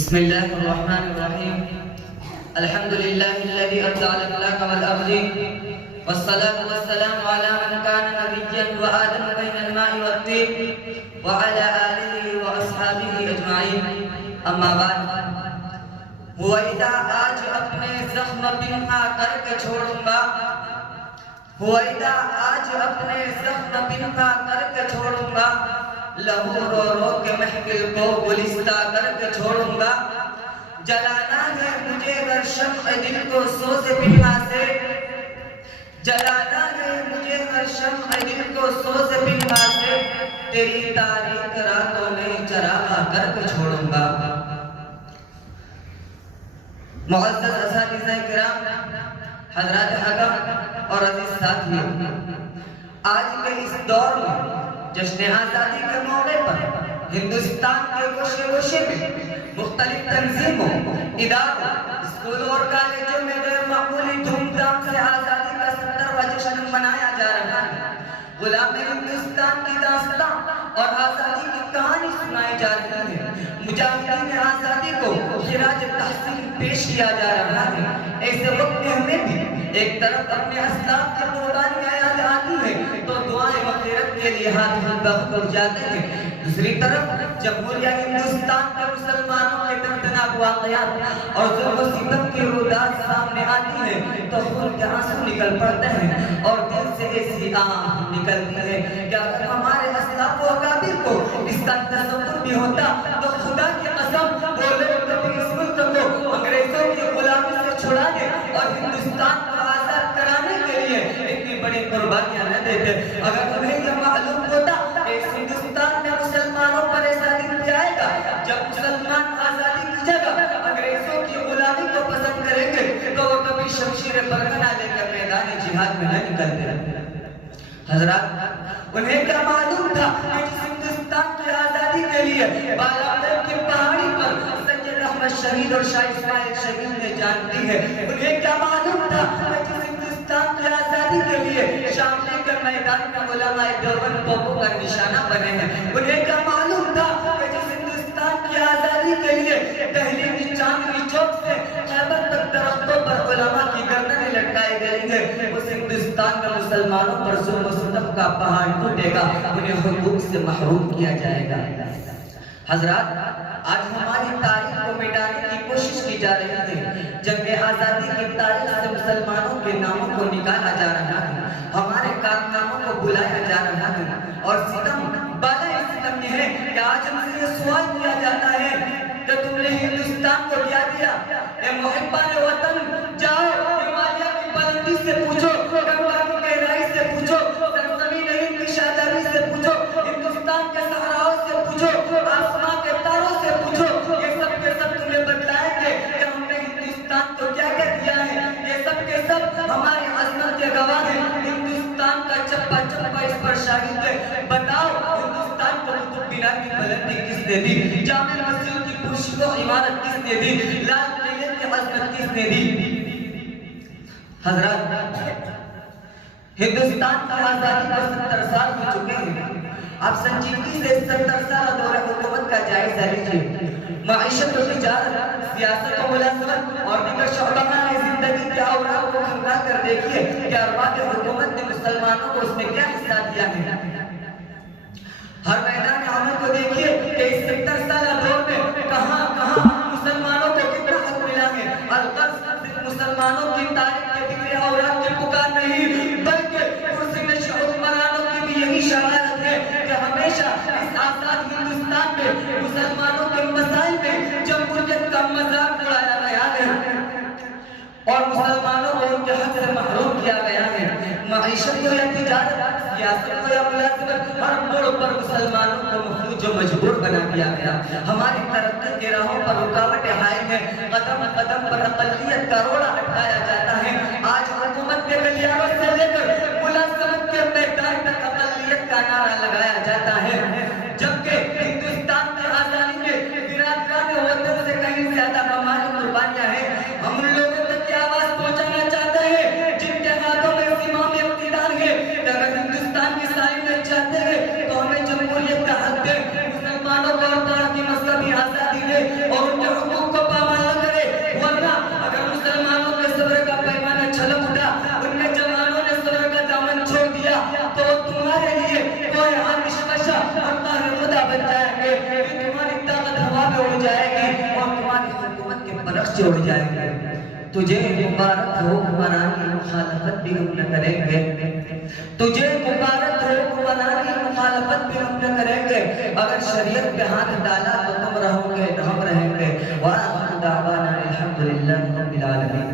بسم الله الرحمن الرحيم. الحمد لله الذي أبدع الأخلاق والأرض، والصلاة والسلام على من كان نبيا وآدم بين الماء والطين، وعلى آله وأصحابه أجمعين. أما بعد، ہوئیدہ آج اپنے زخم پنہا کر کے چھوڑوں گا، ہوئیدہ آج اپنے زخم پنہا کر کے چھوڑوں گا، لہو رو رو کے محفل کو گلستہ کر کے چھوڑوں گا. جلانا ہے مجھے گر شمع دل کو سوز پنہا سے، جلانا ہے مجھے گر شمع دل کو سوز پنہا سے، تیری تاریک راتوں میں چراغا کر کے چھوڑوں گا. معزز اساتذہ کرام، حضرات حکم اور عزیز ساتھیوں، آج کے اس دور میں جشن آزادی کے موقع پر ہندوستان کے گوشے گوشے میں مختلف تنظیموں، اداروں، اسکولوں اور کالجوں میں غیر معمولی دھوم دھام سے آزادی کا 70واں جشن منایا جا رہا ہے. غلام ہندوستان کی داستان اور آزادی کی کہانی سنائی جا رہی ہے. مجاہدین آزادی کو خراج تحسین پیش کیا جا رہا ہے. ایسے وقت میں ہمیں بھی ایک طرف اپنے اسلاف کی قربانیاں یاد آتی ہیں تو دعائیں مغفرت کے لیے ہاتھ بخت اٹھ جاتے ہیں. دوسری طرف جمہوریہ ہندوستان کے مسلمانوں کے دردناک واقعات اور ظلم و ستم کی رودات سامنے آتی ہیں تو خون کے آنسو نکل پڑتے ہیں اور دل سے ایسی آہ نکلتی ہے کہ اگر ہمارے اسلاف و اکابر کو اس کا تصور بھی ہوتا تو خدا کی قسم وہ لوگ کبھی اس ملک کو انگریزوں کی غلامی سے چھڑانے اور ہندوستان کو آزاد کرانے کے لیے اتنی بڑی قربانیاں نہ دیتے. اگر تمہیں یہ معلوم ہوتا کہ اس ہندوستان میں مسلمانوں پر ایسا دن بھی آئے گا جب مسلمان آزادی کی جگہ انگریزوں کی غلامی کو پسند کریں گے تو وہ کبھی شمشیر پرگنہ لے کر میدان جہاد میں نہ نکلتے. حضرات، انہیں کیا معلوم تھا کہ جس ہندوستان کی آزادی کے لیے بالاکوٹ کی پہاڑی پر سید احمد شہید اور شاہ اسماعیل شہید نے جان دی ہے. انہیں کیا معلوم تھا کہ جس ہندوستان کی آزادی کے لیے شاملی کے میدان میں علماء دیوبند توپوں کا نشانہ بنے ہیں. انہیں کیا معلوم تھا کہ جس ہندوستان کی آزادی کے لیے دہلی کی چاندنی چوک سے خیبر تک درختوں پر علماء کی گردنیں لٹکائی گئی ہیں، اس ہندوستان میں مسلمانوں پر ظلم و ستم کا پہاڑ ٹوٹے گا، انہیں حقوق سے محروم کیا جائے گا. حضرات، آج ہماری تاریخ کو مٹانے کی کوشش کی جا رہی ہے. جنگ آزادی کی تاریخ سے مسلمانوں کے ناموں کو نکالا جا رہا ہے، ہمارے کارناموں کو بلایا جا رہا ہے اور ستم بالائے ستم یہ ہے کہ آج ہم سے یہ سوال کیا جاتا ہے کہ تم نے ہندوستان کو کیا دیا؟ اے محبان وطن، جاؤ ہمالیہ کی بلندی سے پوچھو، گنگا کی گہرائی سے پوچھو، سرزمین ہند کی شادابی سے پوچھو، ہندوستان کے صحراؤں سے پوچھو، آسمان کے تاروں سے پوچھو. یہ سب کے سب تمہیں بتلائیں گے کہ ہم نے ہندوستان کو کیا کیا دیا ہے. یہ سب کے سب ہماری عظمت کے گواہ ہیں. ہندوستان کا چپا چپا اس پر شاہد ہے. بتاؤ ہندوستان کو قطب مینار کی بلندی کس نے دی؟ جامع مسجد کی پرشگو عمارت کس نے دی؟ لال قلعے کی عظمت کس نے دی؟ حضرات، ہندوستان کی آزادی کو 70 سال ہو چکے ہیں. آپ سنجیدگی سے 70 سال دور حکومت کا جائزہ لیجیے. معیشت و تجارت، سیاست و ملازمت اور دیگر شعبہ زندگی کے اوراق کو کھنگال کر دیکھیے کہ ارباب حکومت نے مسلمانوں کو اس میں کیا حصہ دیا ہے. ہر میدان عمل کو دیکھیے کہ اس 70 سالہ دور میں کہاں کہاں مسلمانوں کو کتنا حق ملا ہے. القدس صرف مسلمانوں کی تاریخ کے بگڑے اوراق کی پکار نہیں بلکہ کرسی میں حکمرانوں کی بھی یہی شرارت ہے کہ ہمیشہ اس آزاد ہندوستان میں مسلمانوں کے مسائل میں جمہوریت کا مذاق اڑایا گیا ہے اور مسلمانوں کو ان کے حق سے محروم کیا گیا ہے. معیشت کو یا تجارت، سیاست کو یا ملازمت، ہر موڑ پر مسلمانوں کو محروج و مجبور بنا دیا گیا. ہماری ترقی کے راہوں پر رکاوٹیں حائل ہیں، قدم قدم پر اقلیت کا روڑا اٹکایا جاتا ہے. آج حکومت کے گلیاروں سے لے کر ملازمت کے میدان تک اقلیت کا نعرہ لگایا جاتا ہے، جبکہ ہندوستان کی آزادی میں برادران وطن سے کہیں زیادہ ہماری قربانیاں ہیں. ہم ان لوگوں تک یہ آواز پہنچانا چاہتے ہیں جن کے ہاتھوں میں زمام اقتدار ہے کہ اگر ہندوستان کی ساری میں چاہتے ہیں تو ہمیں جمہوریت کا حق دے، مسلمانوں کو اور طرح کی مذہبی آزادی دے اور ان کے حقوق رخ جوڑ جائیں گے. تجھے مبارک ہو حکمرانی مخالفت بھی ہم نہ کریں گے. تجھے مبارک ہو حکمرانی مخالفت بھی ہم نہ کریں گے. اگر شریعت پہ ہاتھ ڈالا تو تم رہو گے نہ ہم رہیں گے. وآخر دعوانا الحمدللہ رب العالمین.